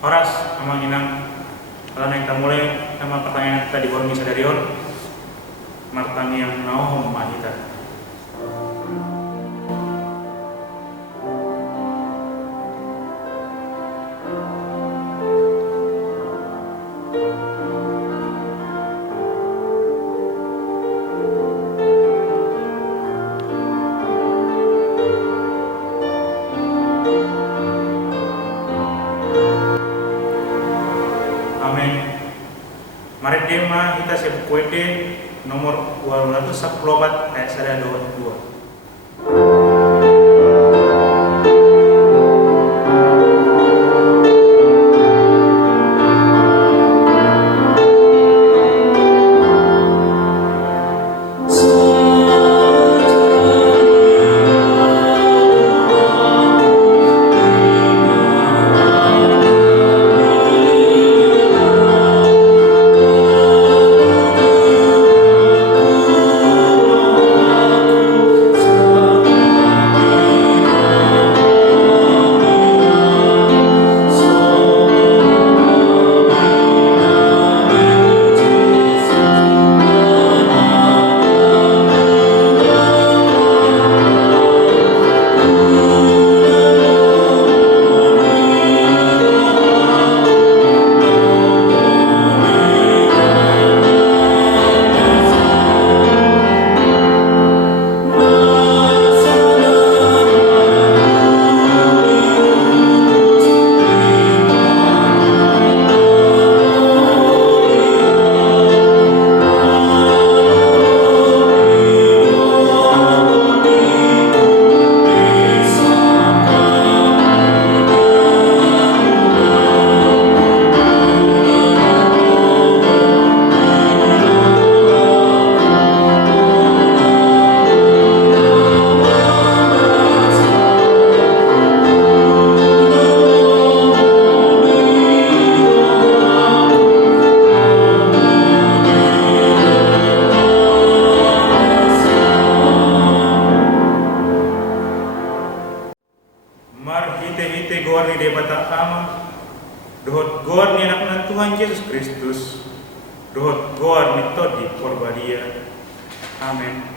Horas amang inang kalau yang kita mulai sama pertanyaan kita di Bormi Sadarion martani yang naohom mahita. Mari dema kita sebut kuede nomor 214 ayat 122. Dohot gor ni anak Tuhan Yesus Kristus, dohot gor ni todi porbadia. Amin.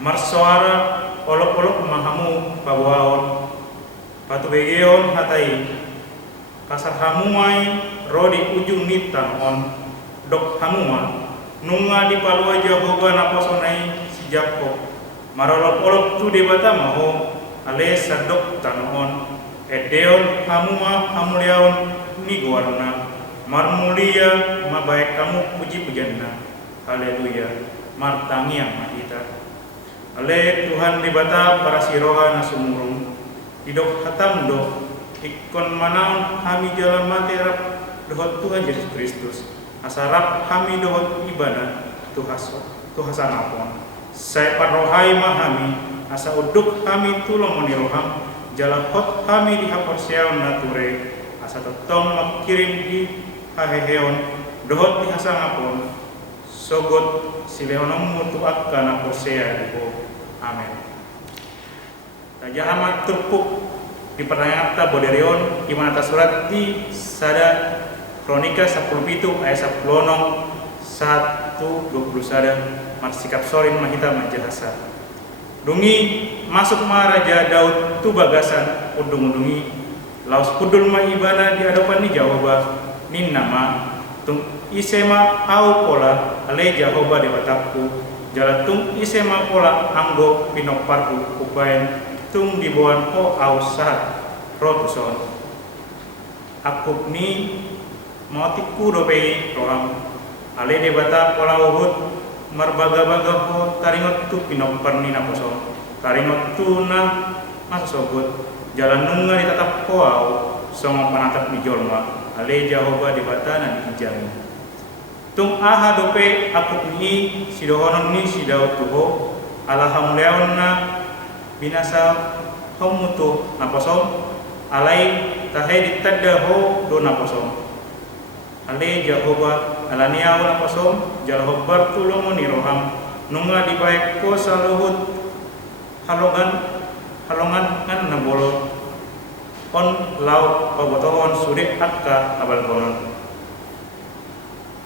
Marsuara olok-olok mahamu pabuaon, patu begeon hatai, kasar hamumai rodi ujung nitan on, dok hamuma, nunga di palua Jehovah naposonai si Jakob, marolok-olok tu debata maho, ale sadok tanon, edeon hamuma hamuliaon ni gorna, marmulia mabaik kamu puji-pujanna. Haleluya. Martangi yang mahita. Ale Tuhan dibata para siroha nasumurung. Hidok hatam do ikon manaon kami jalan materap dohot Tuhan Yesus Kristus. Asarap kami dohot ibadah Tuhasan apon. Saya parohai mahami asa uduk kami tulong meniroham jalahot kami dihaporseon nature. Asa tetong makirim di haheheon dohot dihasang apon sogot sileonom mutu akka posea dibo. Amen. Tajahamat turpuk di pertanyaan ta boderion iman atas surat di sada Kronika 10 ayat 10 1:20 sada marsikap sorin mahita manjahasa. Dungi masuk ma Raja Daud tu bagasan udung-udungi laos kudul ma ibana di hadapan ni Jehovah nin nama tung isema au pola ale Jehovah de batapku jalatung isema pola anggo pinokparku kubaen tung dibuan po au sahat rotuson akup ni motiku dopei roham ale de bata pola uhud marbaga-baga ho taringot tu pinokpar ni naposon taringot tu na masosobut jalan nunga ditatap koau songo panatap mi jolma ale Jehovah di batana di hijami tung aha dope aku ni sidohonon ni sidau tuho alhamleon na binasa homutu naposom alai tahe ditadda ho do naposom ale Jehovah alaniau naposom jalhobar tulungo ni roham nunga dibaik ko saluhut halongan kan nabolo on laut pabotohon ude akka abal gonon.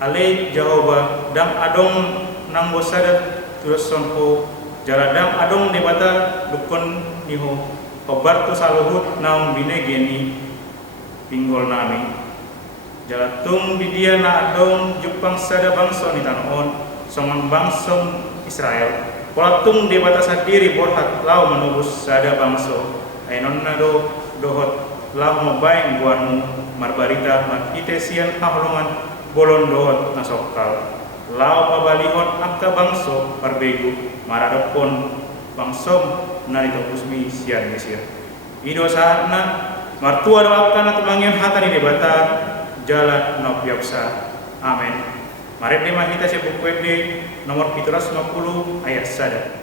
Ale Jehovah dam adong nang bosada terus sompo jala dam adong debata dukon niho obarto saluhut naung binegeni pinggol nami jala tung bidia na adong jupang sada bangsa ni tanon songon bangsa Israel polatung debata sadiri borhat lau menubus sada bangsa ainon na dohot lau mabaing buanmu marbarita mat itesian haholongan bolon dohot nasokal lau pabalihon akka bangso parbegu maradopon bangsom narito kusmi sian Mesir ido saatna martua doakan atulangin hatani debata jalan nopiapsa amin. Mari tema kita sebut kuede nomor 750 ayat 1.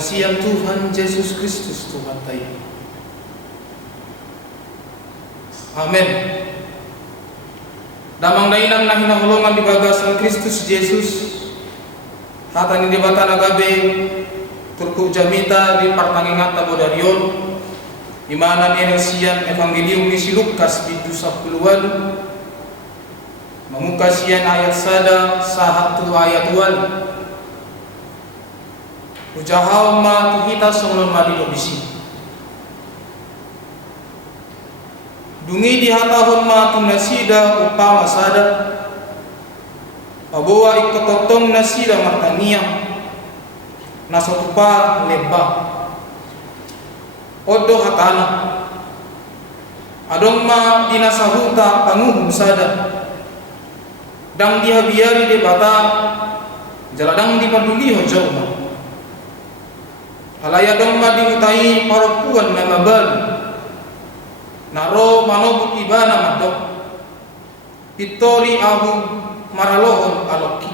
Kasihan Tuhan Yesus Kristus Tuhan tayo. Amen. Damang dainang na hinahulungan di bagasan Kristus Yesus hata ni debata nagabe turku jamita di partangingat tabo darion imana ni sian evangelium ni si Lukas bidu 10-an mamukasian ayat sada sahatu ayat 1 Ujahaw ma tuhita songlon madilo bisi. Dungi di hatahon ma tunasida upama sada. Pabawa ikototong nasida martaniang. Nasotupa leba. Odo hatana. Adong ma dinasahuta panguhum sada. Dang dihabiari debata. Jaladang dipaduli hojau ma. Alaya dong ma diutai paropuan na mabal naro manobut ibana madok pitori abu maralohon aloki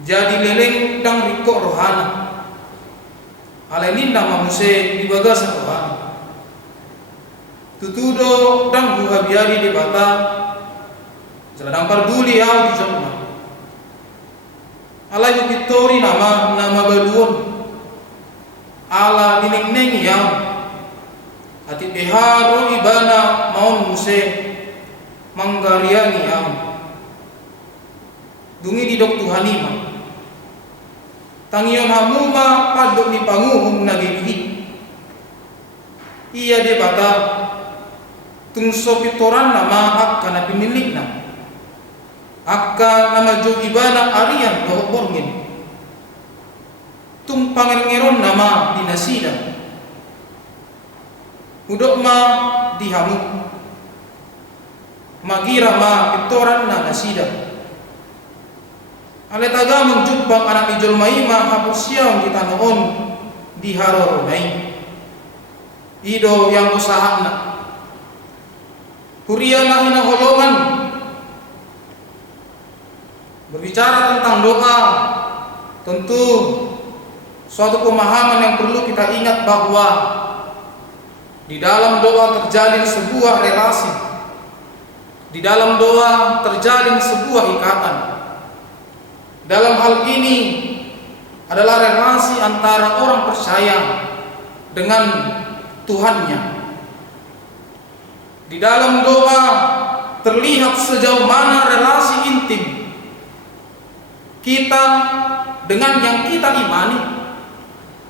jadi leleng dang riko rohana alenin nama muse dibagas rohana tutudo dang buhabiari di bata jaladang parduli au di jomma alai pitori nama baduon ala dineng yang ati beharo ibana maun muse manggariani yang dungi di dok Tuhanima tangion hamuma padok ni panguhum nagihi iya de bata tungso pitoran nama akka pinilikna akka nama jogibana arian dohborngin tung pangeron nama dinasida udok ma dihamu magira ma pitoran na nasida ale taga menjumpang anak ijol maima hapus siang kita noon diharoronai ido yang usahana kuriana hinaholongan berbicara tentang doa tentu suatu pemahaman yang perlu kita ingat bahwa di dalam doa terjalin sebuah relasi, di dalam doa terjalin sebuah ikatan. Dalam hal ini adalah relasi antara orang percaya dengan Tuhannya. Di dalam doa terlihat sejauh mana relasi intim kita dengan yang kita imani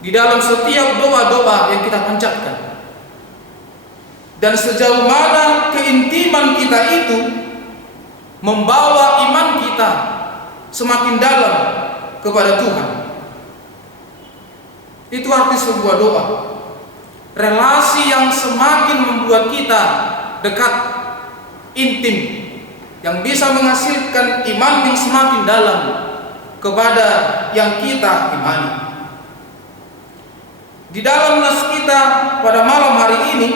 di dalam setiap doa-doa yang kita panjatkan. Dan sejauh mana keintiman kita itu membawa iman kita semakin dalam kepada Tuhan. Itu arti sebuah doa. Relasi yang semakin membuat kita dekat, intim, yang bisa menghasilkan iman yang semakin dalam kepada yang kita imani. Di dalam nas kita pada malam hari ini,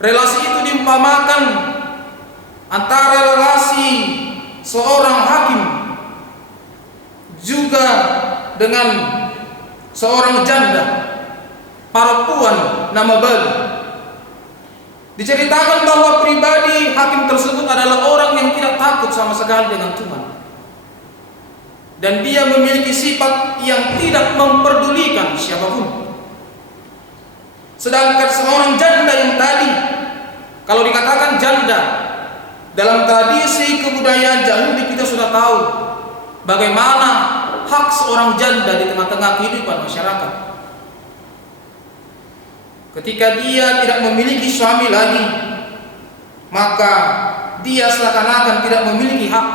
relasi itu diumpamakan antara relasi seorang hakim juga dengan seorang janda, perempuan nama Bali. Diceritakan bahwa pribadi hakim tersebut adalah orang yang tidak takut sama sekali dengan Tuhan, dan dia memiliki sifat yang tidak memperdulikan siapapun. Sedangkan seorang janda yang tadi, kalau dikatakan janda, dalam tradisi kebudayaan Yahudi kita sudah tahu bagaimana hak seorang janda di tengah-tengah kehidupan masyarakat. Ketika dia tidak memiliki suami lagi, maka dia seakan-akan tidak memiliki hak,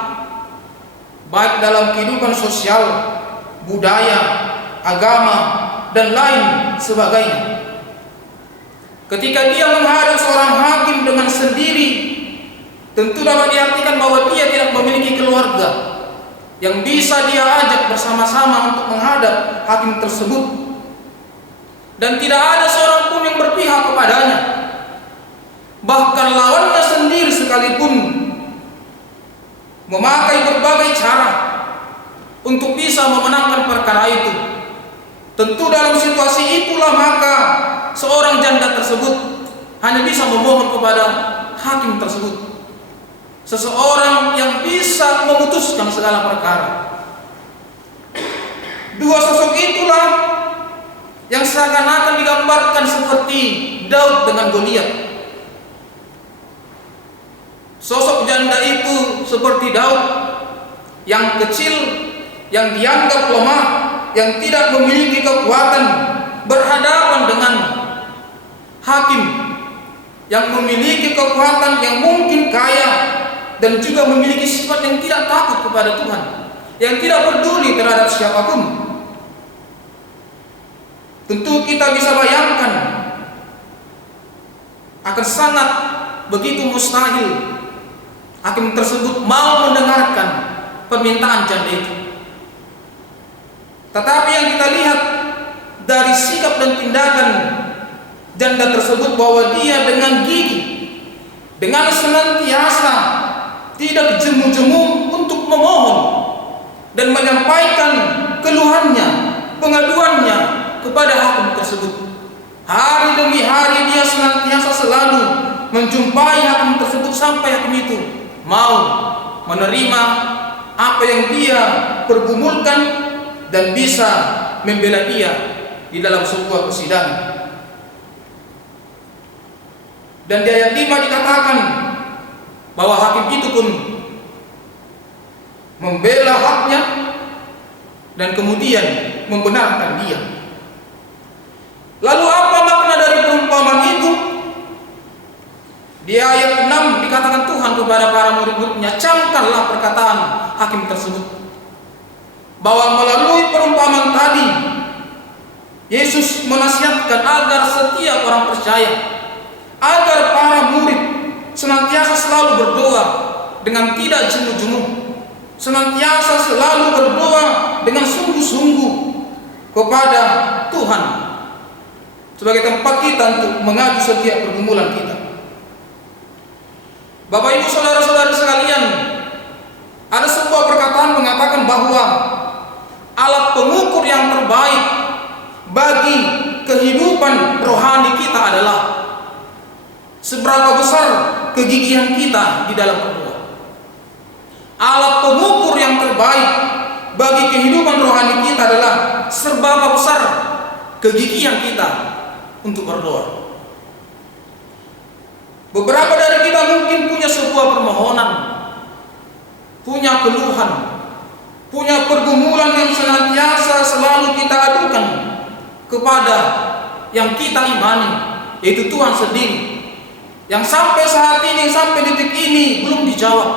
baik dalam kehidupan sosial, budaya, agama, dan lain sebagainya. Ketika dia menghadap seorang hakim dengan sendiri, tentu dapat diartikan bahwa dia tidak memiliki keluarga yang bisa dia ajak bersama-sama untuk menghadap hakim tersebut. Dan tidak ada seorang pun yang berpihak kepadanya. Bahkan lawannya sendiri sekalipun memakai berbagai cara untuk bisa memenangkan perkara itu. Tentu dalam situasi itulah maka seorang janda tersebut hanya bisa memohon kepada hakim tersebut, seseorang yang bisa memutuskan segala perkara. Dua sosok itulah yang seakan-akan digambarkan seperti Daud dengan Goliat. Sosok janda itu seperti Daud, yang kecil, yang dianggap lemah, yang tidak memiliki kekuatan, berhadapan dengan hakim yang memiliki kekuatan, yang mungkin kaya, dan juga memiliki sifat yang tidak takut kepada Tuhan, yang tidak peduli terhadap siapapun. Tentu kita bisa bayangkan akan sangat begitu mustahil hakim tersebut mau mendengarkan permintaan janda itu. Tetapi yang kita lihat dari sikap dan tindakan janda tersebut, bahwa dia dengan gigih, dengan senantiasa tidak jemu-jemu untuk memohon dan menyampaikan keluhannya, pengaduannya kepada hakim tersebut. Hari demi hari dia senantiasa selalu menjumpai hakim tersebut sampai hakim itu mau menerima apa yang dia pergumulkan dan bisa membela dia di dalam sebuah persidangan. Dan di ayat 5 dikatakan bahwa hakim itu pun membela haknya dan kemudian membenarkan dia. Lalu apa makna dari perumpamaan itu? Di ayat 6 dikatakan Tuhan kepada para murid-muridnya, camkanlah perkataan hakim tersebut, bahwa melalui perumpamaan tadi Yesus menasihatkan agar setiap orang percaya, agar para murid senantiasa selalu berdoa dengan tidak jemu-jemu, senantiasa selalu berdoa dengan sungguh-sungguh kepada Tuhan sebagai tempat kita untuk mengadu setiap pergumulan kita. Bapak Ibu saudara-saudara sekalian, ada sebuah perkataan mengatakan bahwa alat pengukur yang terbaik bagi kehidupan rohani kita adalah seberapa besar kegigihan kita di dalam berdoa. Alat pengukur yang terbaik bagi kehidupan rohani kita adalah seberapa besar kegigihan kita untuk berdoa. Beberapa dari kita mungkin punya sebuah permohonan, punya keluhan, punya pergumulan yang senantiasa selalu kita adukan kepada yang kita imani, yaitu Tuhan sendiri, yang sampai saat ini, sampai detik ini belum dijawab,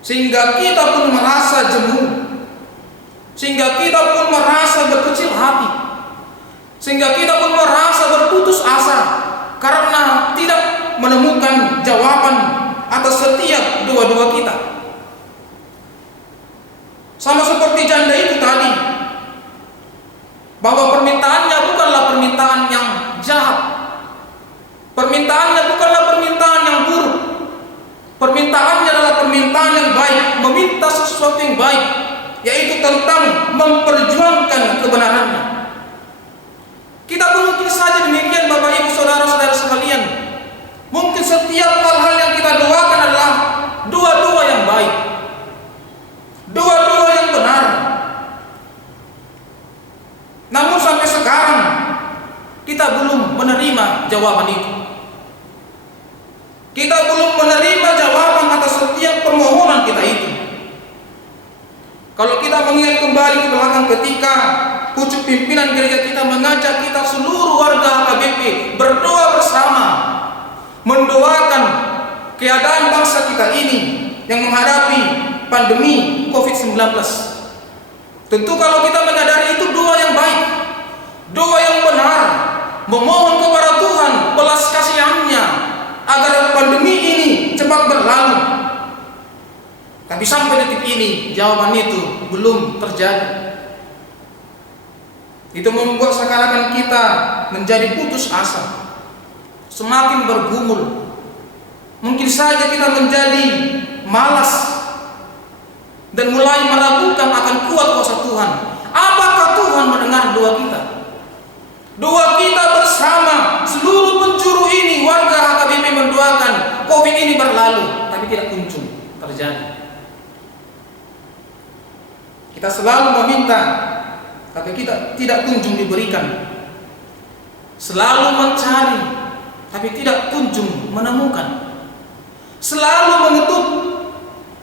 sehingga kita pun merasa jenuh, sehingga kita pun merasa berkecil hati, sehingga kita pun merasa berputus asa karena tidak menemukan jawaban atas setiap doa-doa kita. Sama seperti janda itu tadi, bahwa permintaannya bukanlah permintaan yang jahat, permintaannya bukanlah permintaan yang buruk, permintaannya adalah permintaan yang baik, meminta sesuatu yang baik, yaitu tentang memperjuangkan kebenarannya. Kita pun mungkin saja demikian, Bapak Ibu Saudara-saudara sekalian. Mungkin setiap hal-hal yang kita doakan adalah doa-doa yang baik, doa-doa yang benar. Namun sampai sekarang kita belum menerima jawaban itu. Kita belum menerima jawaban atas setiap permohonan kita itu. Kalau kita mengingat kembali ke belakang ketika pucuk pimpinan gereja kita mengajak kita seluruh warga HKBP berdoa bersama, mendoakan keadaan bangsa kita ini yang menghadapi pandemi COVID-19. Tentu kalau kita menyadari itu doa yang baik, doa yang benar, memohon kepada Tuhan belas kasihan-Nya agar pandemi ini cepat berlalu. Tapi sampai detik ini jawaban itu belum terjadi. Itu membuat seakan-akan kita menjadi putus asa, semakin bergumul. Mungkin saja kita menjadi malas dan mulai meragukan akan kuat kuasa Tuhan. Apakah Tuhan mendengar doa kita? Doa kita bersama seluruh penjuru ini, warga HKBP mendoakan COVID ini berlalu, tapi tidak kunjung terjadi. Kita selalu meminta, tapi kita tidak kunjung diberikan. Selalu mencari, tapi tidak kunjung menemukan. Selalu mengetuk,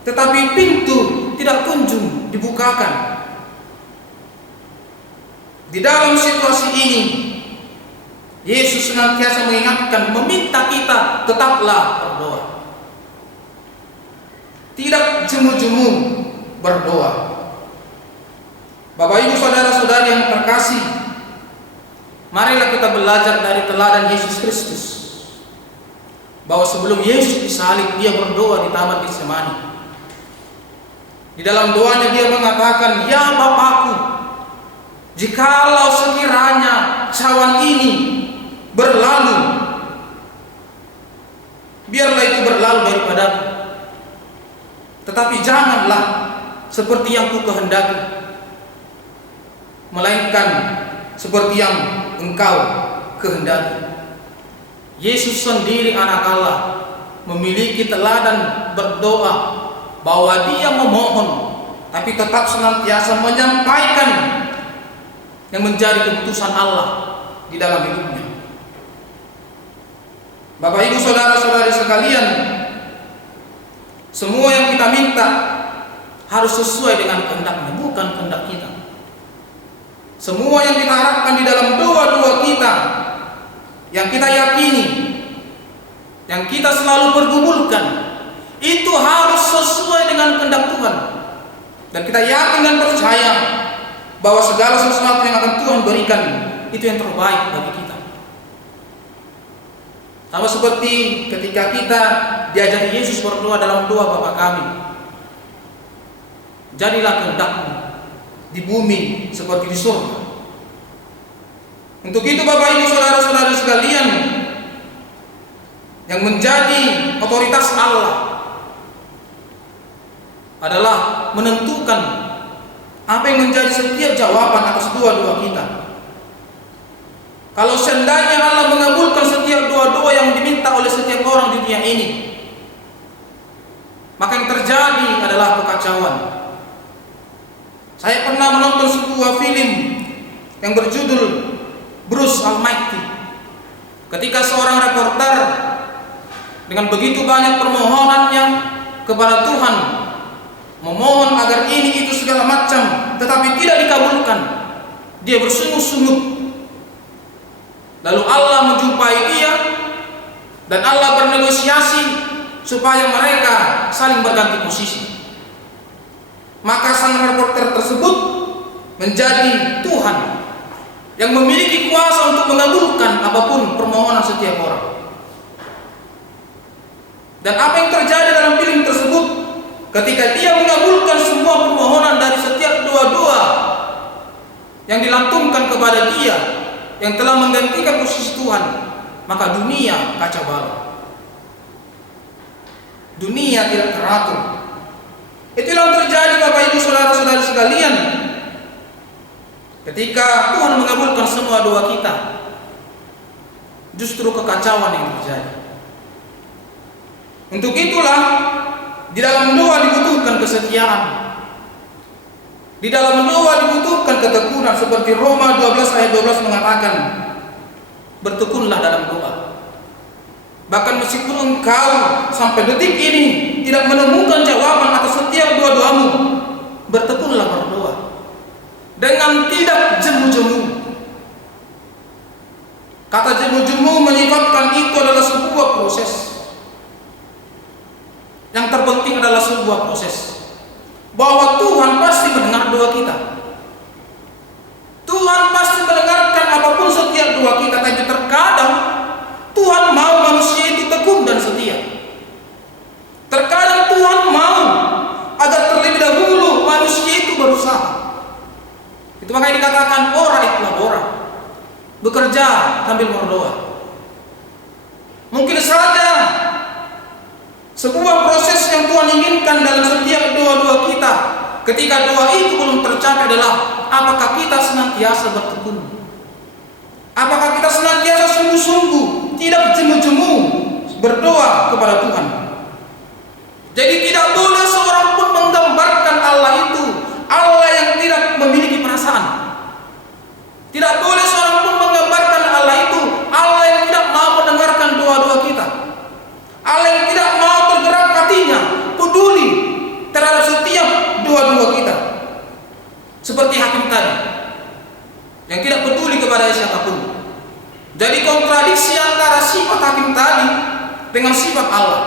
tetapi pintu tidak kunjung dibukakan. Di dalam situasi ini, Yesus senantiasa mengingatkan, meminta kita tetaplah berdoa. Tidak jemu-jemu berdoa. Bapak Ibu Saudara-saudari yang terkasih, marilah kita belajar dari teladan Yesus Kristus, bahwa sebelum Yesus disalib, Dia berdoa di Taman Getsemani. Di dalam doanya Dia mengatakan, "Ya Bapakku, jikalau sekiranya cawan ini berlalu, biarlah itu berlalu daripadaku. Tetapi janganlah seperti yang ku kehendaki, melainkan seperti yang Engkau kehendaki." Yesus sendiri anak Allah memiliki teladan berdoa, bahwa Dia memohon tapi tetap senantiasa menyampaikan yang menjadi keputusan Allah di dalam hidupnya. Bapak Ibu Saudara-saudari sekalian, semua yang kita minta harus sesuai dengan kehendak-Nya, bukan kehendak kita. Semua yang kita harapkan di dalam doa-doa kita, yang kita yakini, yang kita selalu pergumulkan, itu harus sesuai dengan kehendak Tuhan. Dan kita yakin dan percaya bahwa segala sesuatu yang akan Tuhan berikan itu yang terbaik bagi kita. Sama seperti ketika kita diajari Yesus berdoa dalam doa Bapa kami, jadilah kehendak-Mu di bumi seperti di surga. Untuk itu Bapak Ibu Saudara-saudari sekalian, yang menjadi otoritas Allah adalah menentukan apa yang menjadi setiap jawaban atas doa-doa kita. Kalau seandainya Allah mengabulkan setiap doa-doa yang diminta oleh setiap orang di dunia ini, maka yang terjadi adalah kekacauan. Saya pernah menonton sebuah film yang berjudul Bruce Almighty. Ketika seorang reporter dengan begitu banyak permohonannya kepada Tuhan, memohon agar ini itu segala macam, tetapi tidak dikabulkan, dia bersungut-sungut. Lalu Allah menjumpai dia dan Allah bernegosiasi supaya mereka saling berganti posisi. Maka sang reporter tersebut menjadi Tuhan yang memiliki kuasa untuk mengabulkan apapun permohonan setiap orang. Dan apa yang terjadi dalam film tersebut, ketika dia mengabulkan semua permohonan dari setiap doa-doa yang dilantunkan kepada dia, yang telah menggantikan posisi Tuhan, maka dunia kacau balau. Dunia tidak teratur. Itulah yang terjadi Bapak Ibu Saudara-saudari sekalian. Ketika Tuhan mengabulkan semua doa kita, justru kekacauan yang terjadi. Untuk itulah di dalam doa dibutuhkan kesetiaan. Di dalam doa dibutuhkan ketekunan, seperti Roma 12 ayat 12 mengatakan, bertekunlah dalam doa. Bahkan meskipun engkau sampai detik ini tidak menemukan jawaban atas setiap doa-doamu, bertekunlah berdoa dengan tidak jemu-jemu. Kata jemu-jemu menyifatkan itu adalah sebuah proses. Yang terpenting adalah sebuah proses, bahwa Tuhan pasti mendengar doa kita. Tuhan pasti mendengarkan apapun setiap doa kita. Tapi terkadang Tuhan mau manusia itu tekun dan setia. Terkadang Tuhan mau agar terlebih dahulu manusia itu berusaha. Itu makanya dikatakan ora itlah ora, bekerja sambil berdoa. Mungkin saja sebuah proses yang Tuhan inginkan dalam setiap doa-doa kita. Ketika doa itu belum tercapai adalah apakah kita senantiasa bertekun, apakah kita senantiasa sungguh-sungguh, tidak jemu-jemu berdoa kepada Tuhan. Jadi tidak boleh seorang pun menggambarkan Allah itu Allah yang tidak memiliki perasaan. Tidak boleh seorang pun menggambarkan Allah itu Allah yang tidak mau mendengarkan doa-doa kita, Allah yang tidak mau tergerak hatinya, peduli terhadap setiap doa-doa kita. Seperti hakim tadi yang tidak peduli kepada siapapun. Jadi kontradiksi antara sifat hakim tadi dengan sifat Allah,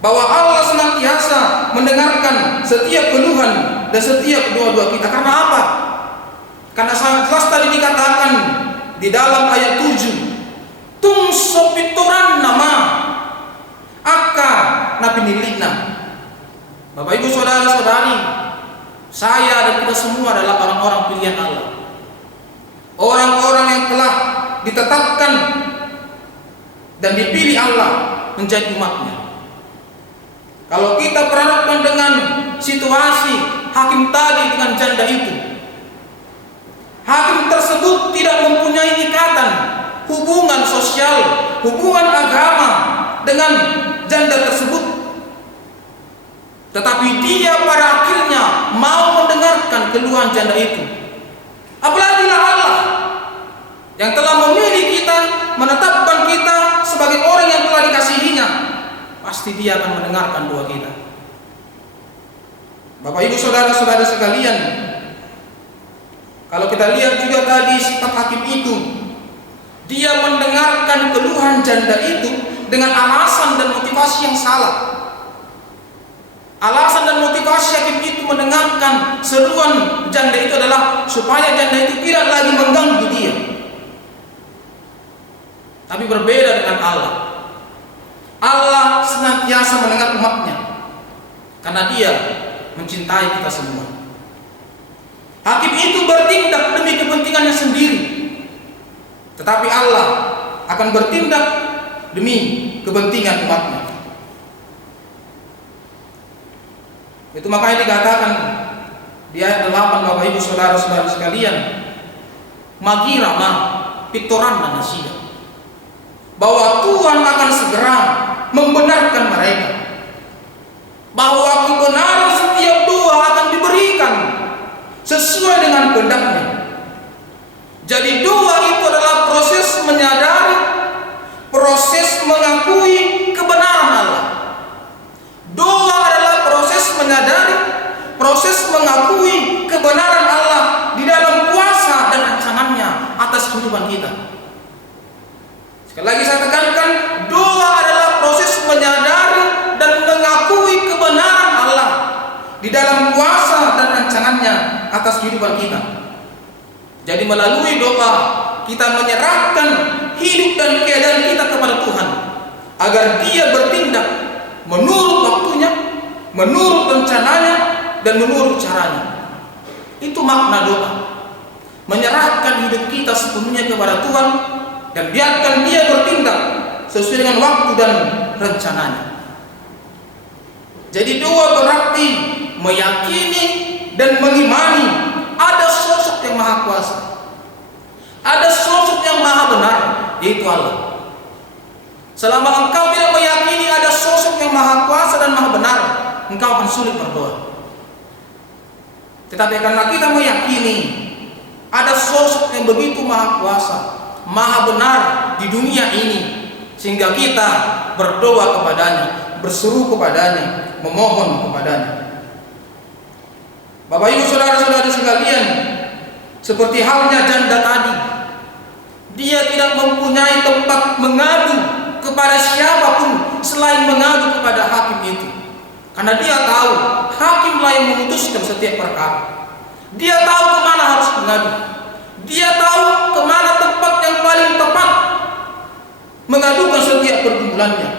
bahwa Allah senantiasa mendengarkan setiap keluhan dan setiap doa-doa kita. Karena apa? Karena sangat jelas tadi dikatakan di dalam ayat 7, tung sopitoran nama aka napinilina. Bapak Ibu Saudara-saudari, saya dan kita semua adalah orang-orang pilihan Allah, orang-orang yang telah ditetapkan dan dipilih Allah menjadi umatnya. Kalau kita perhadapkan dengan situasi hakim tadi dengan janda itu, hakim tersebut tidak mempunyai ikatan, hubungan sosial, hubungan agama dengan janda tersebut, tetapi dia pada akhirnya mau mendengarkan keluhan janda itu. Apalagi Allah yang telah memilih kita, menetapkan kita sebagai orang yang telah dikasihinya, pasti dia akan mendengarkan doa kita. Bapak Ibu Saudara-saudara sekalian, kalau kita lihat juga tadi sifat hakim itu, dia mendengarkan keluhan janda itu dengan alasan dan motivasi yang salah. Alasan dan motivasi hakim itu mendengarkan seruan janda itu adalah supaya janda itu tidak lagi mengganggu dia. Tapi berbeda dengan Allah. Allah senantiasa mendengar umatnya karena dia mencintai kita semua. Hakim itu bertindak demi kepentingannya sendiri, tetapi Allah akan bertindak demi kepentingan umatnya. Itu makanya dikatakan Di ayat 8 Bapak Ibu Saudara-saudara sekalian, magira ma pitoran dan nasia, bahwa Tuhan akan segera membenarkan mereka, bahwa kebenaran setiap doa akan diberikan sesuai dengan kehendaknya. Jadi doa itu adalah proses menyadari, proses mengakui kebenaran Allah. Doa adalah proses menyadari, proses mengakui kebenaran Allah di dalam kuasa dan rancangannya atas kehidupan kita. Sekali lagi saya tekankan, doa adalah proses menyadari dan mengakui kebenaran Allah di dalam kuasa dan rancangannya atas kehidupan kita. Jadi melalui doa kita menyerahkan hidup dan keadaan kita kepada Tuhan, agar Dia bertindak menurut waktunya, menurut rencananya, dan menurut caranya. Itu makna doa. Menyerahkan hidup kita sepenuhnya kepada Tuhan dan biarkan Dia bertindak sesuai dengan waktu dan rencananya. Jadi doa berarti meyakini dan mengimani ada sosok yang maha kuasa, ada sosok yang maha benar, yaitu Allah. Selama engkau tidak meyakini ada sosok yang maha kuasa dan maha benar, engkau akan sulit berdoa. Tetapi karena kita meyakini ada sosok yang begitu maha kuasa, maha benar di dunia ini, sehingga kita berdoa kepadanya, berseru kepadanya, memohon kepadanya. Bapak Ibu Saudara-saudara sekalian, seperti halnya janda tadi, dia tidak mempunyai tempat mengadu kepada siapapun selain mengadu kepada hakim itu, karena dia tahu hakimlah yang memutuskan setiap perkara. Dia tahu kemana harus mengadu, dia tahu kemana tempat yang paling tepat mengadukan setiap pergumulannya.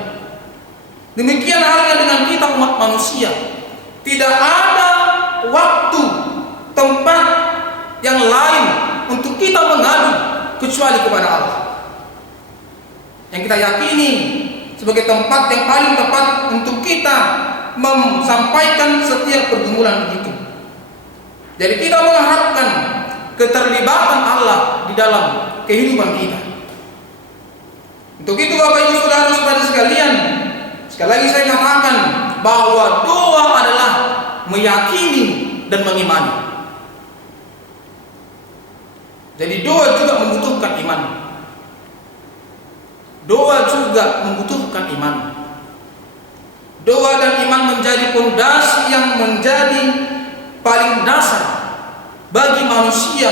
Demikian halnya dengan kita umat manusia, tidak ada waktu, tempat yang lain untuk kita mengadu kecuali kepada Allah, yang kita yakini sebagai tempat yang paling tepat untuk kita menyampaikan setiap pergumulan itu. Jadi kita mengharapkan keterlibatan Allah di dalam kehidupan kita. Untuk itu Bapak Ibu Saudara-saudara sekalian, sekali lagi saya katakan bahwa doa adalah meyakini dan mengimani. Jadi doa juga membutuhkan iman. Doa juga membutuhkan iman. Doa dan iman menjadi fondasi yang menjadi paling dasar bagi manusia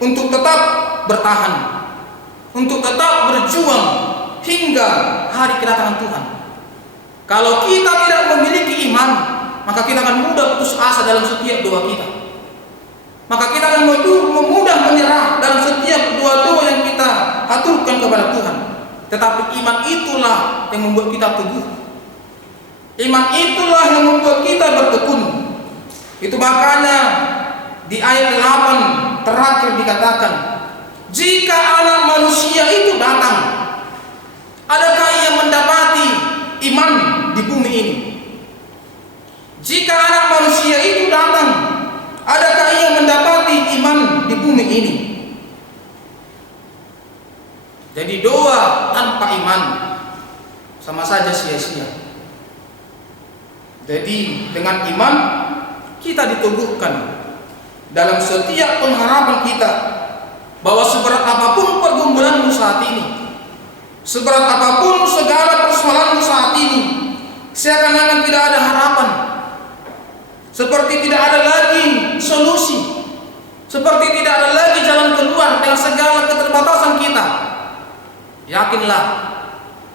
untuk tetap bertahan, untuk tetap berjuang hingga hari kedatangan Tuhan. Kalau kita tidak memiliki iman, maka kita akan mudah putus asa dalam setiap doa kita. Maka kita akan mudah menyerah dalam setiap doa-doa yang kita aturkan kepada Tuhan. Tetapi iman itulah yang membuat kita teguh. Iman itulah yang membuat kita bertekun. Itu makanya di ayat 8 terakhir dikatakan, jika anak manusia itu datang, adakah ia mendapati iman di bumi ini? Jika anak manusia itu datang, adakah ia mendapati iman di bumi ini? Jadi doa tanpa iman sama saja sia-sia. Jadi dengan iman kita diteguhkan dalam setiap pengharapan kita, bahwa seberat apapun pergumulanmu saat ini, seberat apapun segala persoalanmu saat ini, seakan-akan tidak ada harapan, seperti tidak ada lagi solusi, seperti tidak ada lagi jalan keluar dengan segala keterbatasan kita. Yakinlah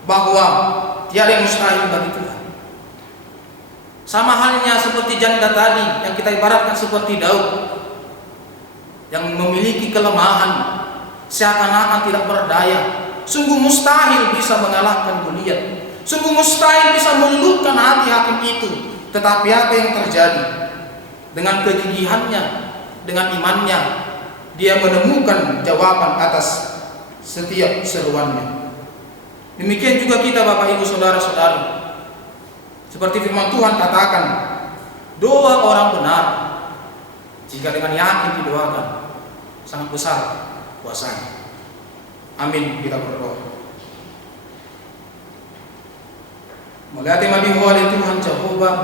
bahwa tiada yang mustahil bagi Tuhan. Sama halnya seperti janda tadi yang kita ibaratkan seperti Daud, yang memiliki kelemahan, seakan-akan tidak berdaya. Sungguh mustahil bisa mengalahkan Goliat, sungguh mustahil bisa meluluhkan hati hakim itu. Tetapi apa yang terjadi? Dengan kegigihannya, dengan imannya, dia menemukan jawaban atas setiap seruannya. Demikian juga kita Bapak Ibu Saudara-saudari, seperti firman Tuhan katakan, doa orang benar jika dengan yakin didoakan, sangat besar kuasanya. Amin. Kita berdoa. Melihat madiho oleh Tuhan Jehovah,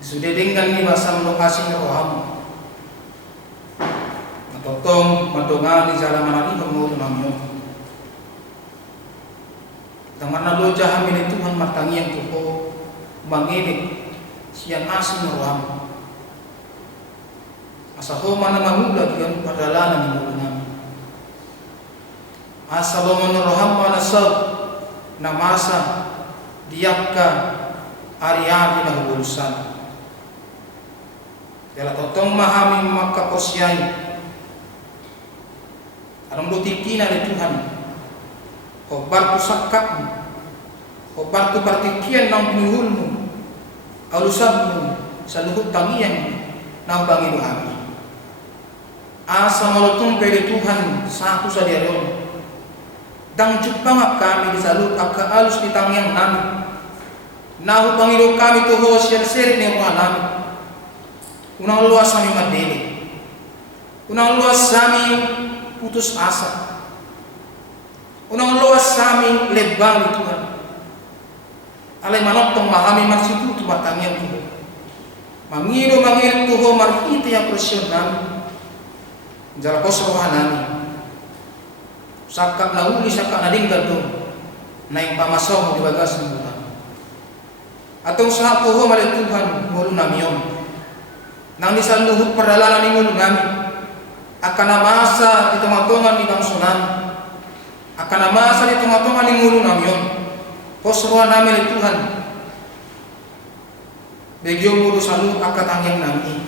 sudah dengan ni bahasa melokasi rohamu, matotong madongan di jalan manali kamu namanya. Tangan lo jahat milik Tuhan martangi yang tuho mangidik sian asin rohamu. Asaho mana mahula dengan perjalanan yang menggunakan. Asal lo roham mana sab namasa diakka ari-ari na hubulusan. Dela totong mahami maka posyai. Aram lutiki na ni Tuhan. Kobar ku sakakmu. Kobar ku partikian ng pinihulmu. Alusabmu sa luhut tangian ng bangido amin. Asa malutong pwede Tuhan sa ako sa diaryon. Dang jupangap kami di salut akka alus di tangiang namin. Nahu Panginoon kami tuho siya seret ni mga namin. Unang luas kami madili. Unang luas kami putus asa. Unang luas kami lebang ni Tuhan. Alay manotong mahami marsitu tu matangiang tuho. Mangido tuho marhita yang presyon namin. Jala kosrohan namin. Sakak na uli, sakak na dinggal doon na yung pamasaw mo di bagas ng Tuhan. Atong sa tuho mali Tuhan ngulo namin yun. Nang isang luhut perjalanan ni ngulo namin, akan namasa di tumatungan ni bangso namin. Akan namasa di tumatungan ni ngulo namin yun. Posruhan namin ni Tuhan. Begyo ngulo sa luhut akatangyang namin.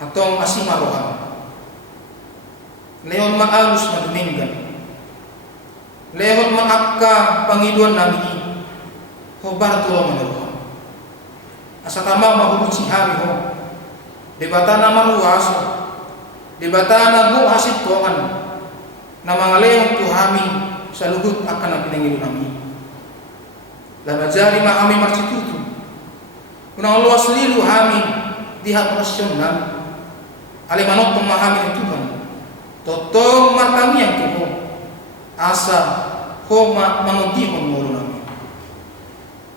Atong asimarohan. Leon maalus na duminggan. Leon maakka pangiduan namin. Hobar tulo manuruhan. Asa tama mahulog si hari ho. Debata na maruwaso. Debata na buhasit tuangan. Na mga leon tuhami sa luhut akan na pinangido namin. Labajari mahami marsitutu. Unang luwas lilu hami dihat rasyon namin. Alimanot pang mahami ni Tuhan. Totong martami yang tuho asa homa mangudihon mulu namin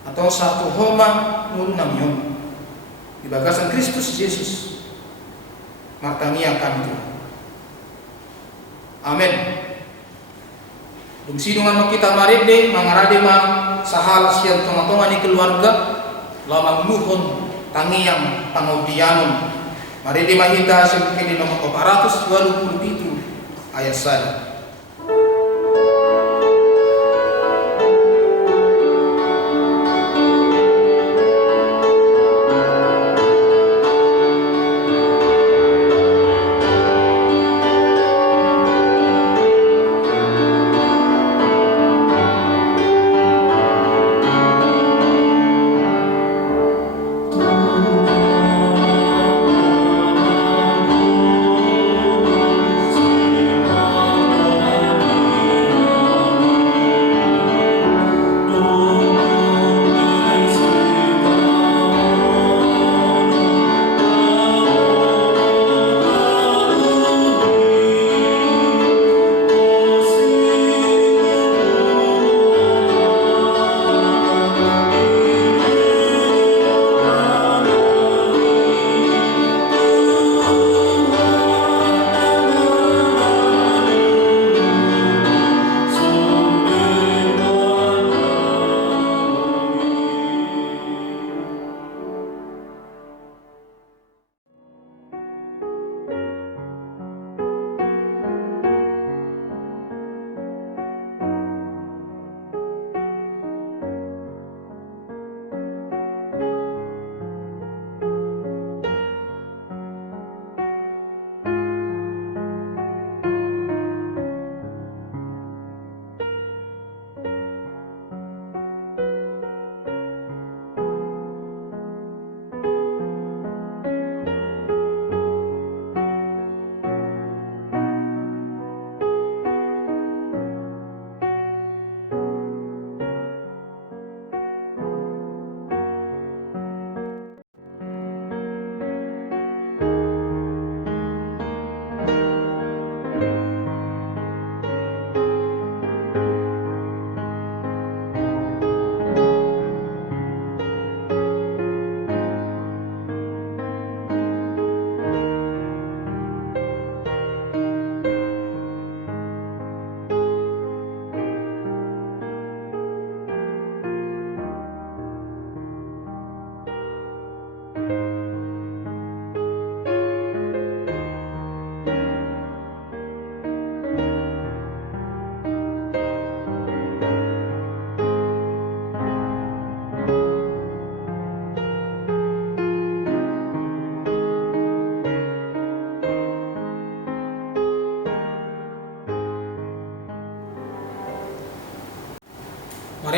atau satu homa mulu namin di bagasan Kristus Yesus martami akan tuho. Amen. Dung sidungan kita maride mangarade ma sahal siang tonga-tonga ni keluarga lama luhon tangi yang pangudianon maride mahita sempini nomor 427 ayat 1. Oh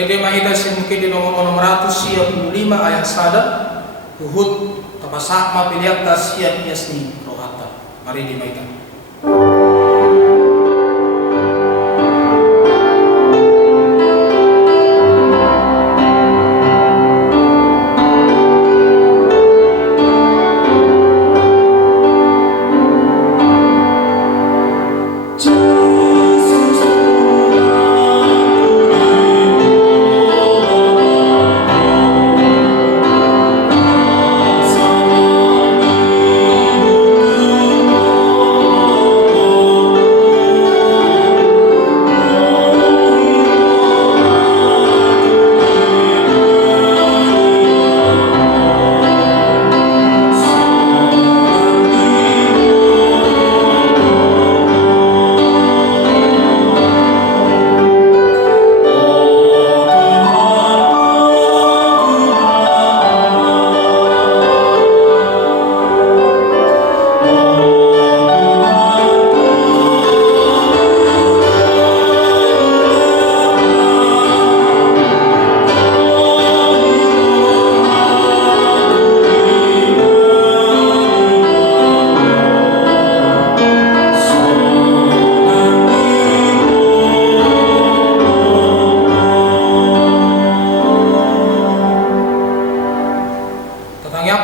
Rede mahita mungkin di nomor 655 ayat sada Uhud tapasak mapiliat tasya yasni rohata. Mari dimaikan.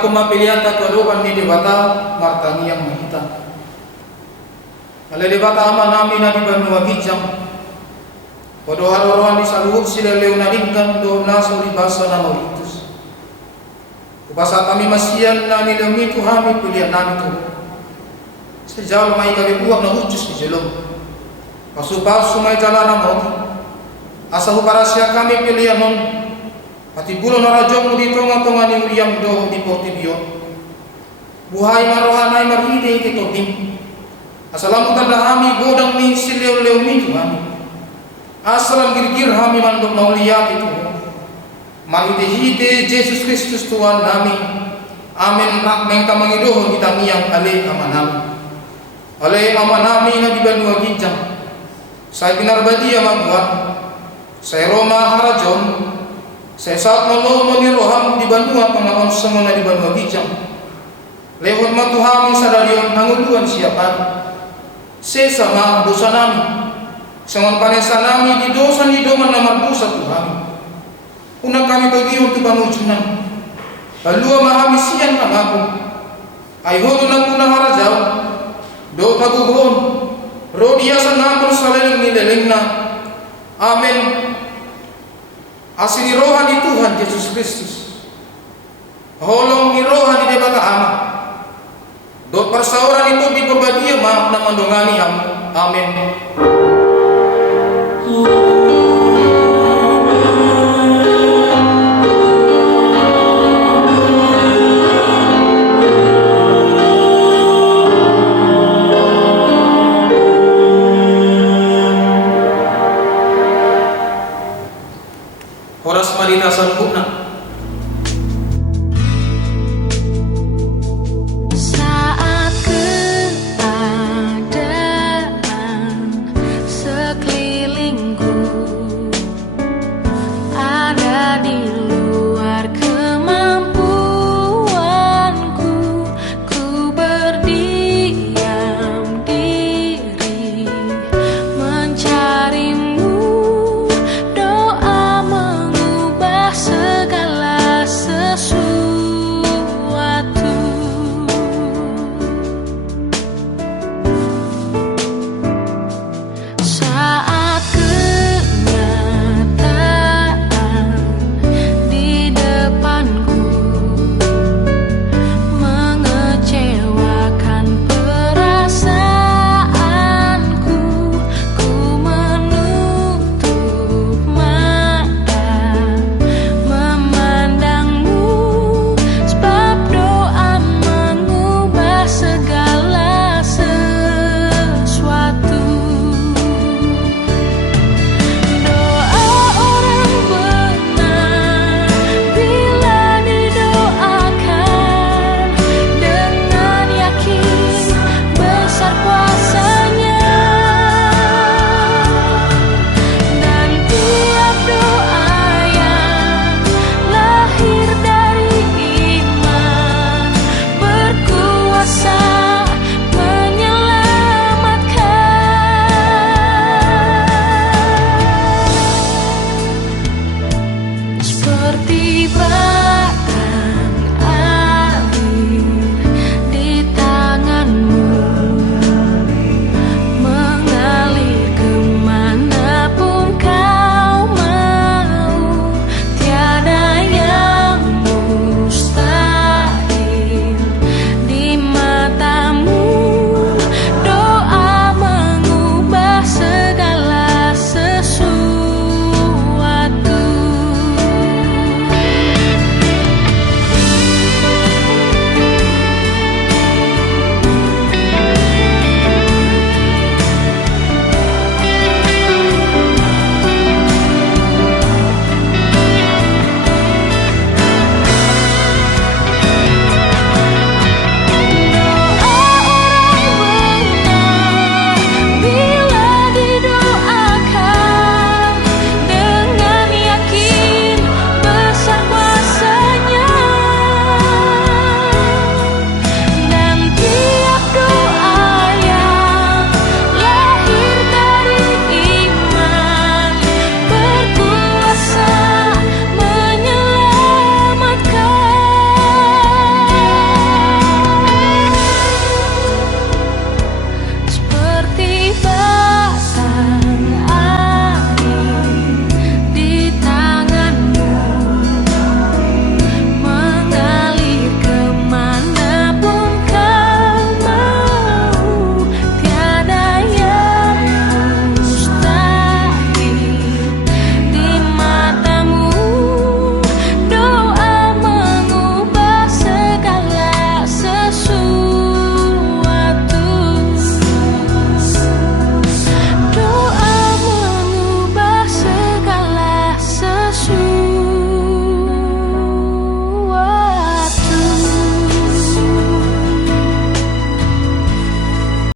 Mapiliata keruban ni debata martani yang mahita. Ale debata ama nami na di Banua Gijang. Podo harorohan di saluhut sila leunadingkan do naso di basa na Mauritius. Upasa kami masian na nilami tu hami pilihan nami tu. Sejauh mai kami buang na ucus di jelom. Pasu-pasu mai jalan na mauti. Asahu parasya kami pilihan non. Pati bulan narajong mo di tonga-tonga ni Uriang do di Portibio. Buhay marohanay marhide iti totim. Asalamutan na hami godang ni silew-lew mi tu hami. Asalam girgir hami mandok na uliyat itu. Marhide-hide Jesus Kristus Tuhan nami. Amin rakmeng tamangidohon kita ngiyang ale ama nami. Ale ama nami na di Banua Gijang. Saya pinarbadi ama buat. Saya Roma harajon. Saya saat malu meniroham di Banua pengawan semua di Banua Gijang. Lewat matuhami sadarion nanguduan siapa? Saya sama dosa nami. Sangon panesa nami di dosa ni doman namar dosa Tuhan. Unang kami togi untuk pangujunan. Lalu mahami sian nangaku. Ayhono nang punah harajau. Do taguhon. Rodiasan nampun saleleng nilelengna. Amin. Asini rohani Tuhan Yesus Kristus. Holong ni rohani debata ama. Dot persauran itu diperbadia maaf na mandongani am. Amin. Horas marita salubuna. Saat keadaan sekelilingku ada di luar kemampuanku, ku berdiam diri mencarimu. Doa mengubah segala di